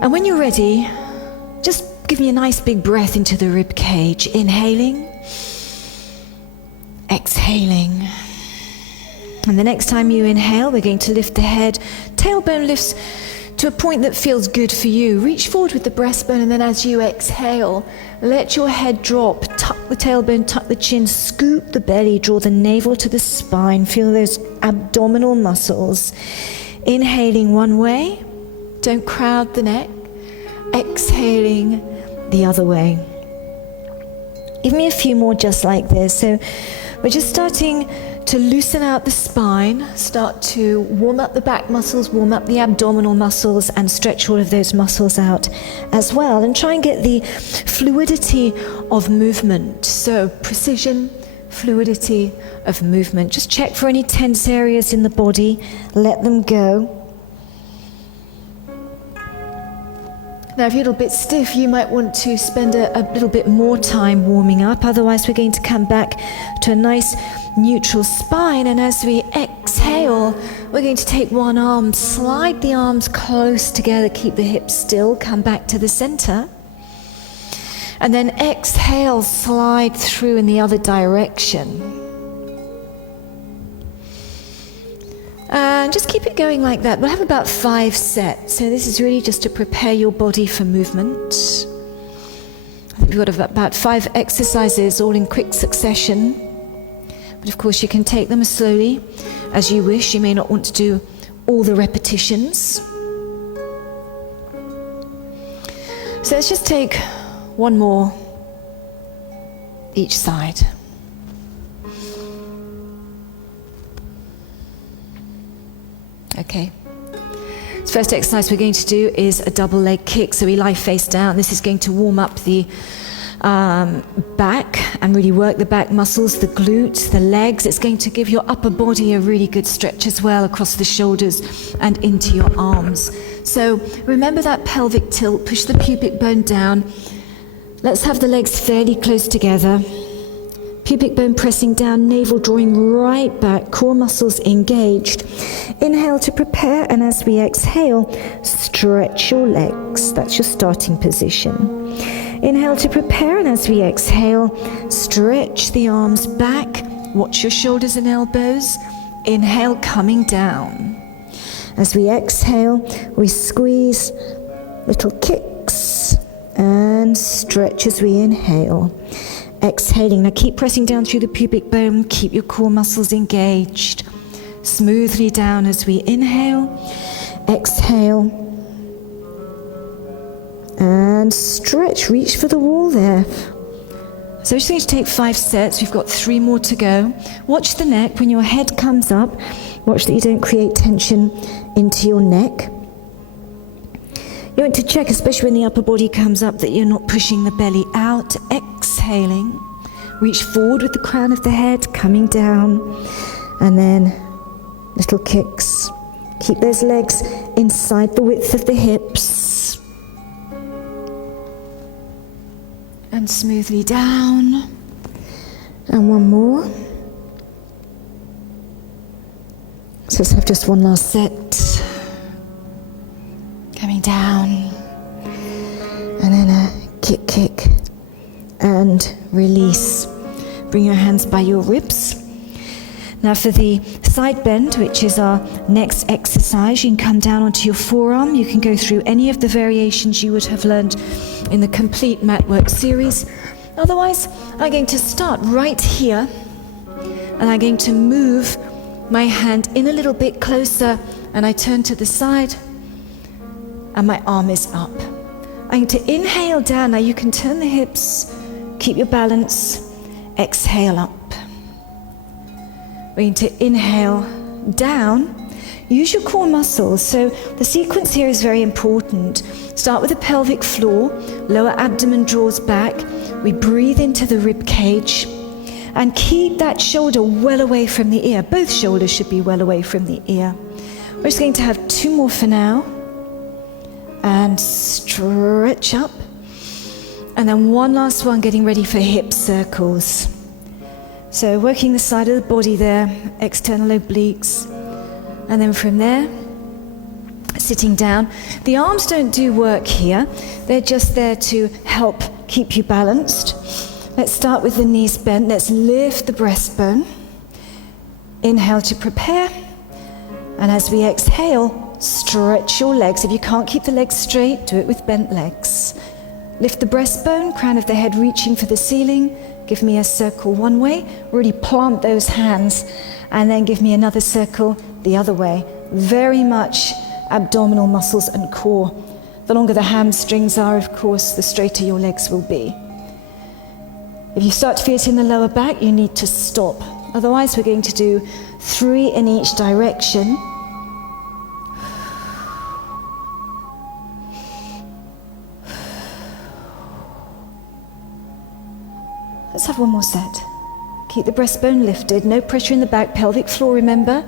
And when you're ready, just give me a nice big breath into the rib cage. Inhaling, exhaling. And the next time you inhale, we're going to lift the head. Tailbone lifts to a point that feels good for you. Reach forward with the breastbone, and then as you exhale, let your head drop. Tuck the tailbone, tuck the chin, scoop the belly, draw the navel to the spine. Feel those abdominal muscles. Inhaling one way, don't crowd the neck. Exhaling the other way. Give me a few more just like this. So we're just starting to loosen out the spine, start to warm up the back muscles, warm up the abdominal muscles, and stretch all of those muscles out as well. And try and get the fluidity of movement. So precision, fluidity of movement. Just check for any tense areas in the body. Let them go. Now, if you're a little bit stiff, you might want to spend a little bit more time warming up. Otherwise, we're going to come back to a nice neutral spine. And as we exhale, we're going to take one arm, slide the arms close together, keep the hips still, come back to the center. And then exhale, slide through in the other direction. And just keep it going like that. We'll have about 5 sets. So this is really just to prepare your body for movement. I think we've got about 5 exercises all in quick succession. But of course you can take them as slowly as you wish. You may not want to do all the repetitions. So let's just take one more each side. Okay. The first exercise we're going to do is a double leg kick. So we lie face down. This is going to warm up the back and really work the back muscles, the glutes, the legs. It's going to give your upper body a really good stretch as well across the shoulders and into your arms. So remember that pelvic tilt. Push the pubic bone down. Let's have the legs fairly close together. Pubic bone pressing down, navel drawing right back, core muscles engaged. Inhale to prepare, and as we exhale, stretch your legs. That's your starting position. Inhale to prepare, and as we exhale, stretch the arms back. Watch your shoulders and elbows. Inhale, coming down. As we exhale, we squeeze, little kicks, and stretch as we inhale. Exhaling. Now keep pressing down through the pubic bone. Keep your core muscles engaged. Smoothly down as we inhale. Exhale. And stretch. Reach for the wall there. So we're just going to take 5 sets. We've got 3 more to go. Watch the neck. When your head comes up, watch that you don't create tension into your neck. You want to check, especially when the upper body comes up, that you're not pushing the belly out. Exhaling. Reach forward with the crown of the head, coming down. And then little kicks. Keep those legs inside the width of the hips. And smoothly down. And one more. So let's have just one last set. Coming down, and then a kick, and release. Bring your hands by your ribs. Now for the side bend, which is our next exercise, you can come down onto your forearm. You can go through any of the variations you would have learned in the complete mat work series. Otherwise, I'm going to start right here, and I'm going to move my hand in a little bit closer, and I turn to the side, and my arm is up. I'm going to inhale down. Now you can turn the hips, keep your balance, exhale up. We're going to inhale down. Use your core muscles. So the sequence here is very important. Start with the pelvic floor, lower abdomen draws back. We breathe into the rib cage and keep that shoulder well away from the ear. Both shoulders should be well away from the ear. We're just going to have 2 more for now. And stretch up. And then one last one, getting ready for hip circles. So working the side of the body there, external obliques. And then from there, sitting down. The arms don't do work here. They're just there to help keep you balanced. Let's start with the knees bent. Let's lift the breastbone. Inhale to prepare. And as we exhale, stretch your legs. If you can't keep the legs straight, do it with bent legs. Lift the breastbone, crown of the head reaching for the ceiling. Give me a circle one way. Really plant those hands. And then give me another circle the other way. Very much abdominal muscles and core. The longer the hamstrings are, of course, the straighter your legs will be. If you start to feel it in the lower back, you need to stop. Otherwise, we're going to do 3 in each direction. Let's have one more set. Keep the breastbone lifted, no pressure in the back, pelvic floor, remember.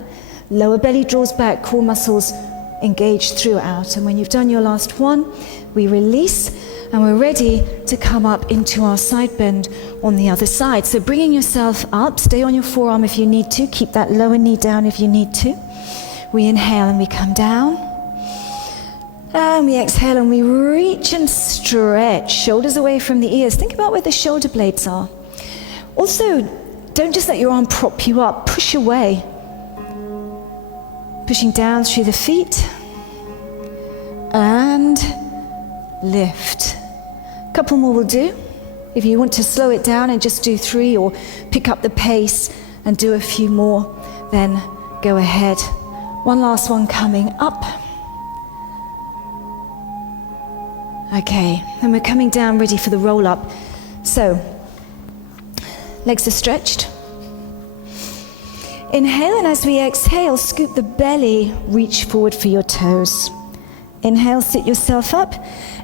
Lower belly draws back, core muscles engaged throughout. And when you've done your last one, we release and we're ready to come up into our side bend on the other side. So bringing yourself up, stay on your forearm if you need to, keep that lower knee down if you need to. We inhale and we come down. And we exhale and we reach and stretch, shoulders away from the ears. Think about where the shoulder blades are. Also, don't just let your arm prop you up, push away. Pushing down through the feet. And lift. A couple more will do. If you want to slow it down and just do 3 or pick up the pace and do a few more, then go ahead. One last one coming up. Okay, and we're coming down ready for the roll up. So, legs are stretched. Inhale, and as we exhale, scoop the belly, reach forward for your toes. Inhale, sit yourself up.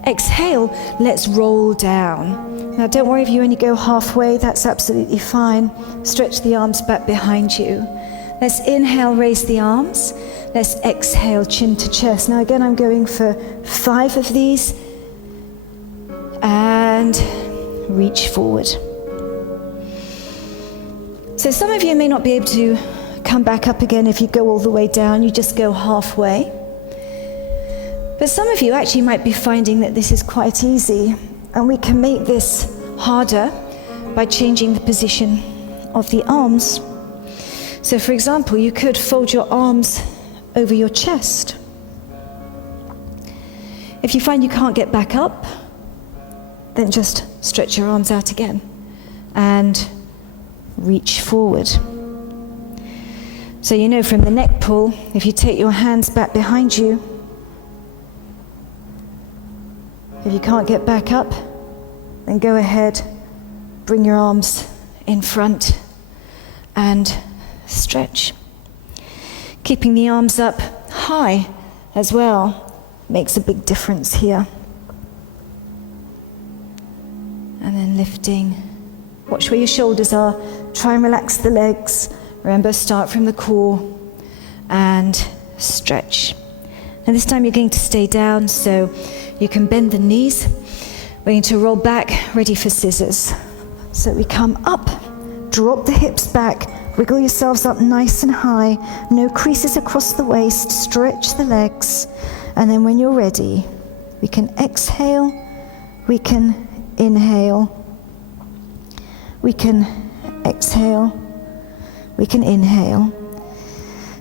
Exhale, let's roll down. Now don't worry if you only go halfway, that's absolutely fine. Stretch the arms back behind you. Let's inhale, raise the arms. Let's exhale, chin to chest. Now again, I'm going for 5 of these. And reach forward. So some of you may not be able to come back up again if you go all the way down, you just go halfway. But some of you actually might be finding that this is quite easy, and we can make this harder by changing the position of the arms. So for example, you could fold your arms over your chest. If you find you can't get back up, then just stretch your arms out again and reach forward. So you know from the neck pull, if you take your hands back behind you, if you can't get back up, then go ahead, bring your arms in front and stretch. Keeping the arms up high as well makes a big difference here. And then lifting. Watch where your shoulders are. Try and relax the legs. Remember, start from the core and stretch. And this time you're going to stay down so you can bend the knees. We're going to roll back, ready for scissors. So we come up, drop the hips back, wiggle yourselves up nice and high. No creases across the waist. Stretch the legs. And then when you're ready, we can exhale, we can inhale, we can exhale, we can inhale.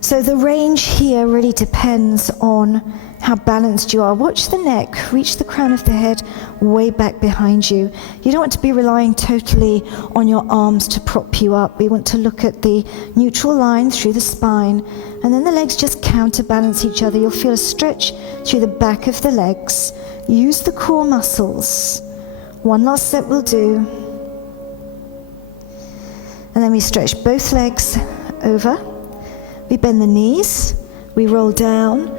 So the range here really depends on how balanced you are. Watch the neck, reach the crown of the head way back behind you. You don't want to be relying totally on your arms to prop you up. We want to look at the neutral line through the spine, and then the legs just counterbalance each other. You'll feel a stretch through the back of the legs. Use the core muscles. One last set will do. And then we stretch both legs over. We bend the knees. We roll down.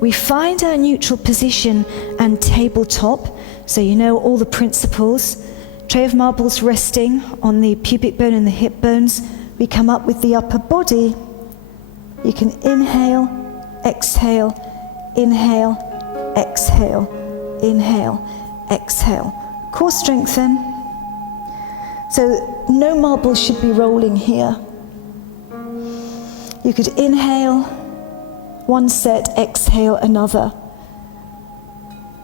We find our neutral position and tabletop. So you know all the principles. Tray of marbles resting on the pubic bone and the hip bones. We come up with the upper body. You can inhale, exhale, inhale, exhale, inhale, exhale. Core strengthen. So no marbles should be rolling here. You could inhale, one set, exhale another.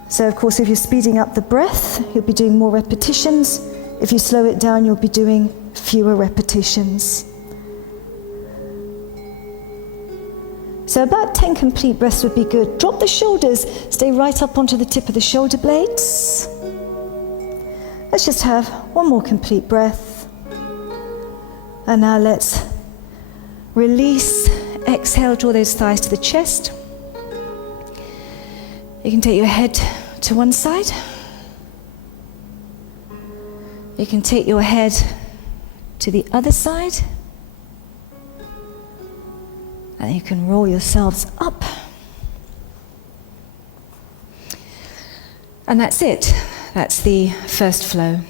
So of course, if you're speeding up the breath, you'll be doing more repetitions. If you slow it down, you'll be doing fewer repetitions. So about 10 complete breaths would be good. Drop the shoulders, stay right up onto the tip of the shoulder blades. Let's just have one more complete breath. And now let's release, exhale, draw those thighs to the chest. You can take your head to one side. You can take your head to the other side. And you can roll yourselves up. And that's it. That's the first flow.